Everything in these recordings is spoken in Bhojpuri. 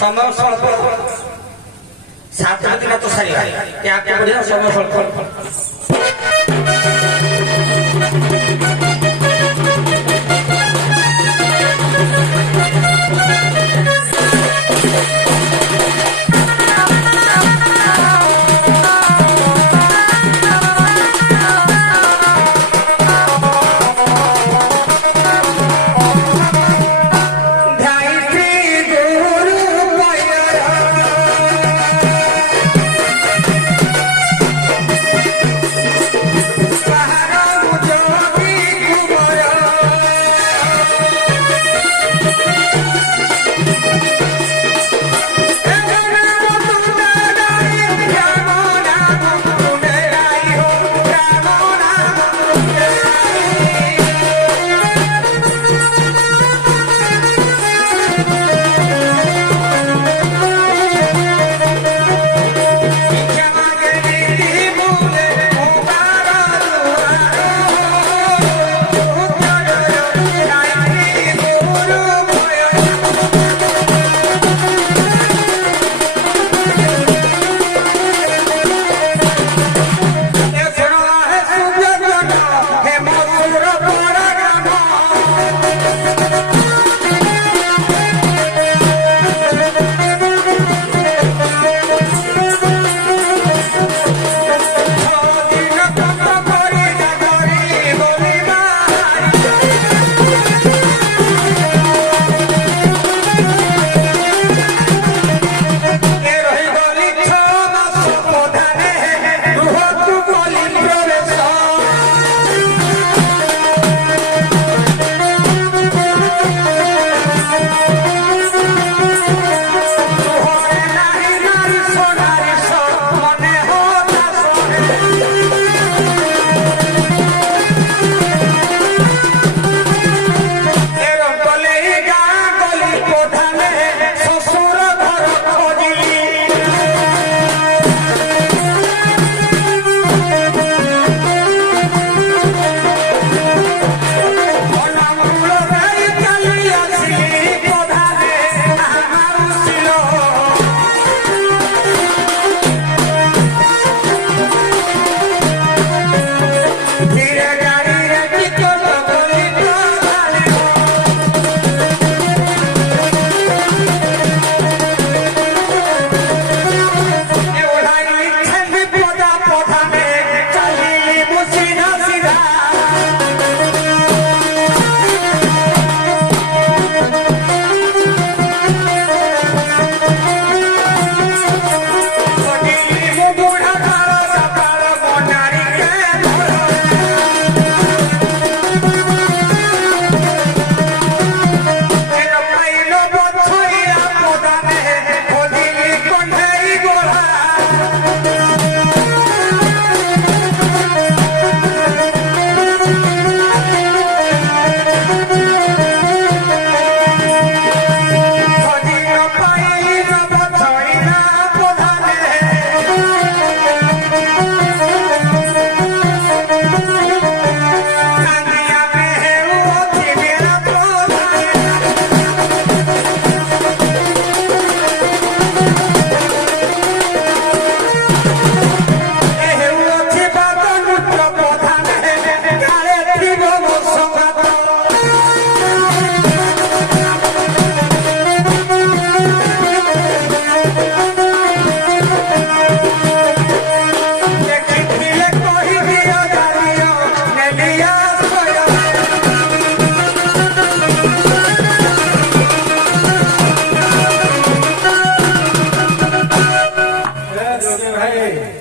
समय स्वल्प सात दिन तो सारी क्या बढ़िया समय स्वल्प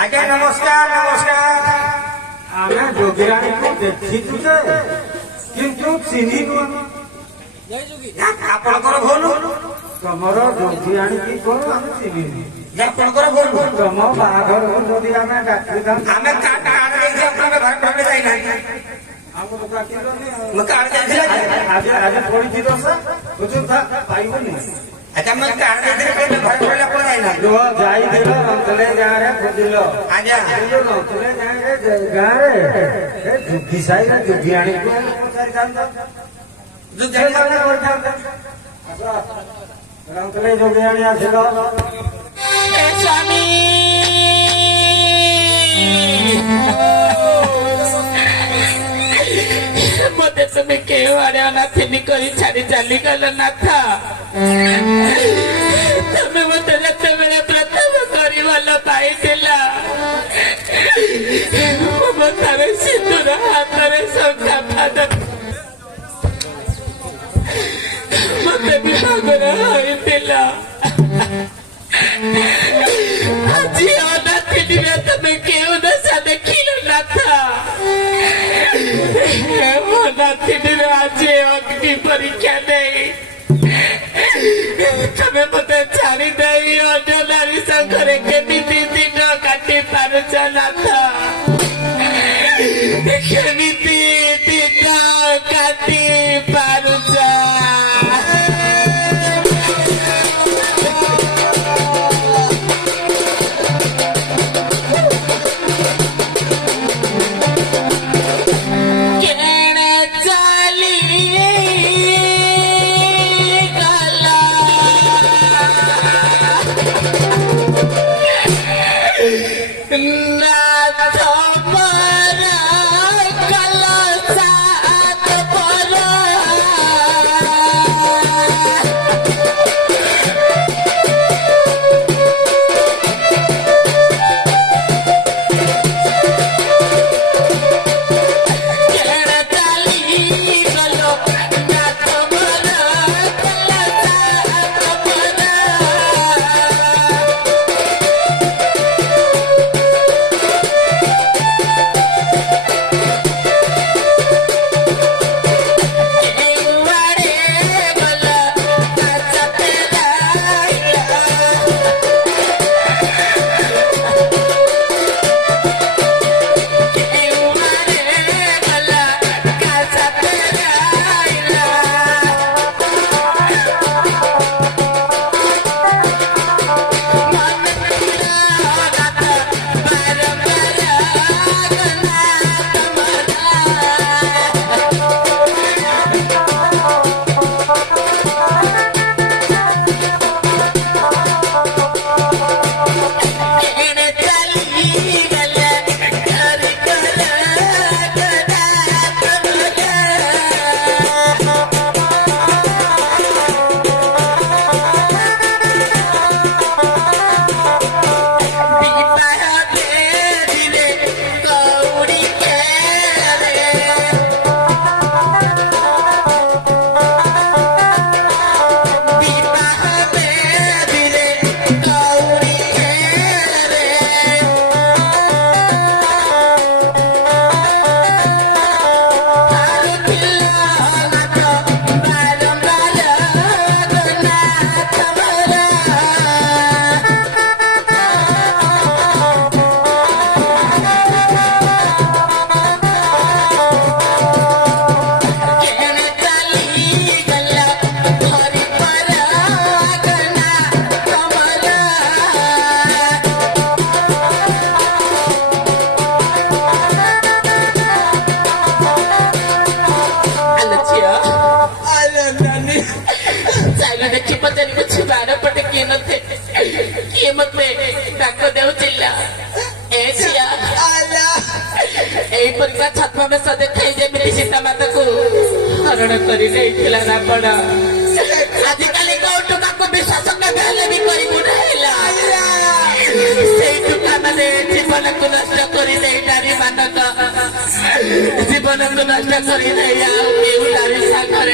आज्ञा नमस्कार नमस्कार। आमे जोगिराणी को देखिछु जे किंतु चिन्हिनु आपणकर भूल तमर जोगिराणी की कोन आमे चिन्हिनु आपणकर भूल तम बाघर जदि आमे डाकिदा आमे कार्ड देखे अपना घर पर जाई नाही हमको डाकिलो ने म कार्ड जाई आज आज पड़ी दोसा बुझु था पाइबनी अच्छा मैं कार्ड देखे घर पर अपन जाई ना जो जाई दिलो अंतले जा रे बुझिलो आजा जो अंतले जा रे गा रे ए दुखी साई रे जोगिराणी को पचारि जानता जो जाई माने और जानता अंतले जोगिराणी आसिलो स्वामी मते तुम केवाड़े अनाथिनी करी छाड़ी चली गल नाथ तुम्हें मते जते बेले प्रथम करी भल पाई मतारे सिंदूर हाथरे शंखा फाद मते विभागर होइतिला आज अनाथिनी रे तुम केउ दशा देखिल नाथ अनाथिनी रे आज अग्नि परीक्षा नहीं तमें मते छाड़ी दे अन्य नारी संघरे केमिति दिन काटी पारुछ नाथ केमिति दिन काटी पारुछ छात्र में सदे खाई जेमिति सीता माता को हरण करी नहीं रावण आजिकल कौटुका को विश्वास केले भी करला से टुका मैंने जीवन को नष्ट कर नारी मानक जीवन को नष्ट कर नारी सागर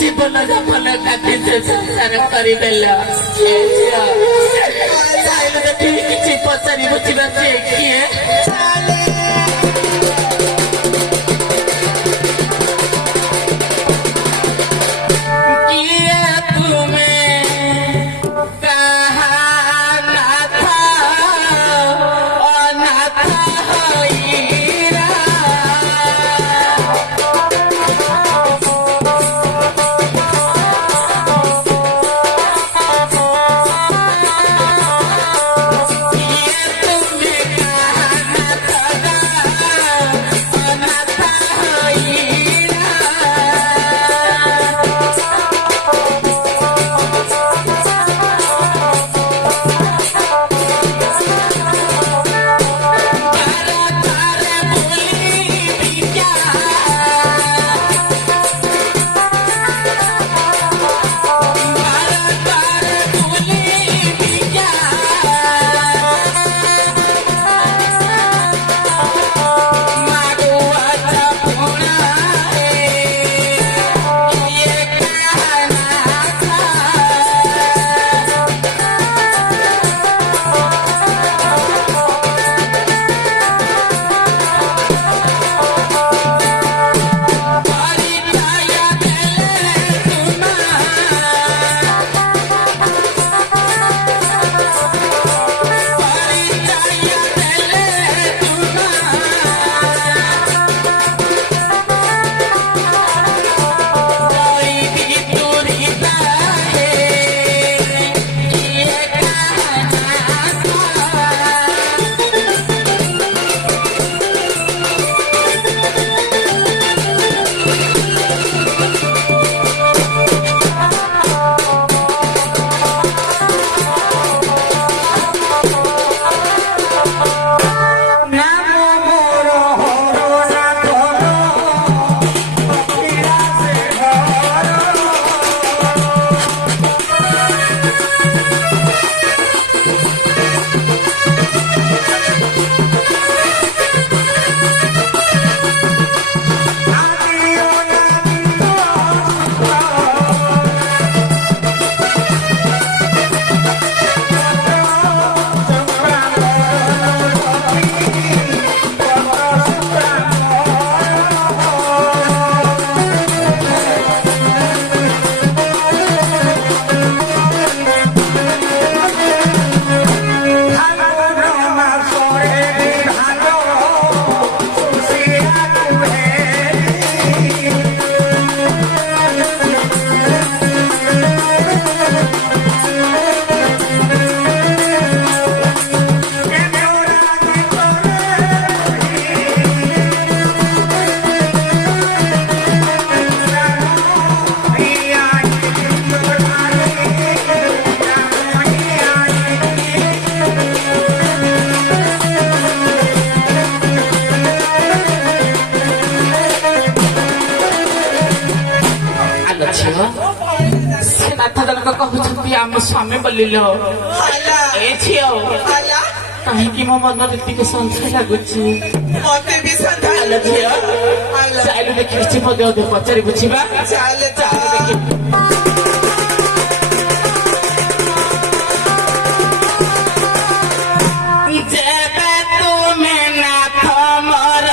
जीवन जापन काटी संसार करदेल किसी ପଚାରି ବୁଝିବା ସେ କିଏ କିଏ ତୁମେ କାହା ନାଥ ଅନାଥ ହୋଇରା ସେ ନାଥ ଜଣକ କହୁଛନ୍ତି ଆମ ସ୍ୱାମୀ ବୋଲିଲ ଏ ଝିଅ କାହିଁକି ମୋ ମନରେ ଟିକେ ସନ୍ଦେହ ଲାଗୁଛି ମତେ ବି ସନ୍ଦେହ ଆଲୋ ଝିଅ ଚାଲୁ ଦେଖିଛି ମୋ ଦେହ ପଚାରି ବୁଝିବା ଚାଲେ ଚାଲେ ଯେବେ ତୁମେ ନାଥ ମୋର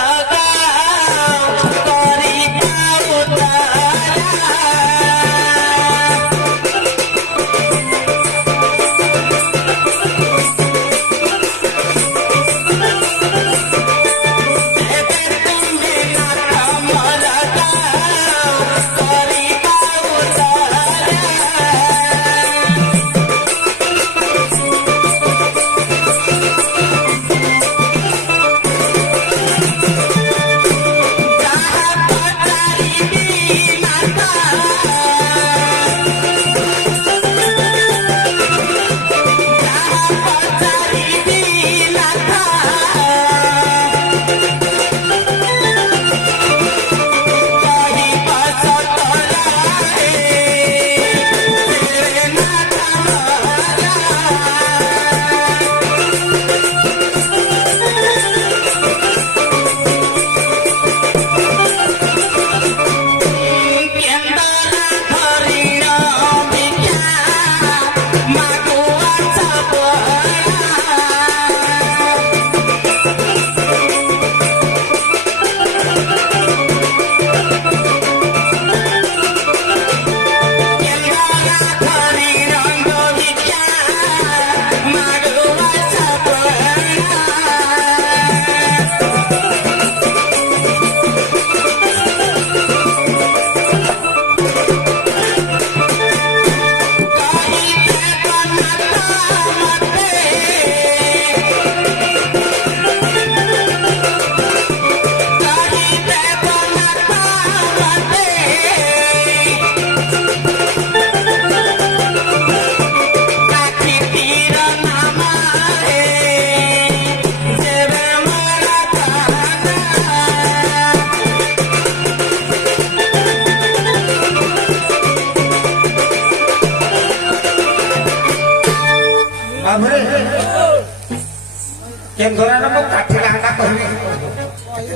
କେନ୍ଦୁରାର ମୁଁ କାଠି ଲାଙ୍ଗା କହିବି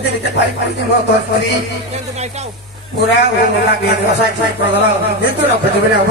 ଏତେ ପାରି ପାରି ମୋ ସ୍ତ୍ରୀ ପୁରା ଲାଗି ସାଇ ସାଇ କରିଦେଲା ଯେହେତୁ ରଖିଥିବେ ହବ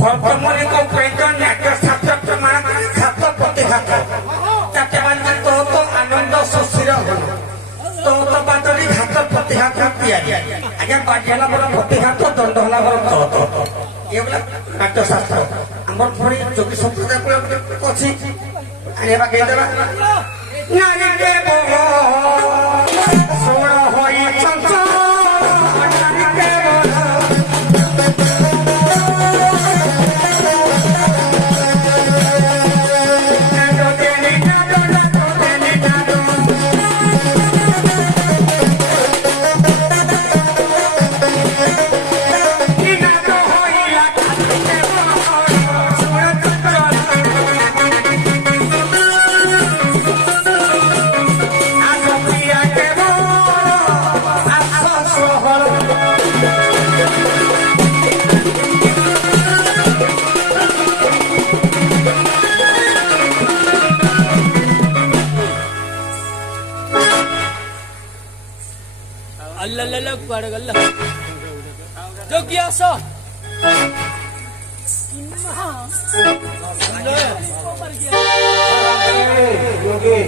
ভক্তমণিক প্রয়োজন একটা ছাত্র প্রমাণ খাত প্রতিঘাত তাতে মানে তো আনন্দ সুস্থির হল তো বাদরি ঘাত প্রতিঘাত তিয়ারি আজ্ঞা বাড়ি হলা বড় প্রতিঘাত দণ্ড হলা বড় তত এগুলা নাট্যশাস্ত্র আমার পুরী যোগী সম্প্রদায় অছি আনিবা কেদেবা নারীকে বহ ষোড় হই চঞ্চল নারীকে বহ अल्लाह कुआड़े गल्ला जो किया सो योगी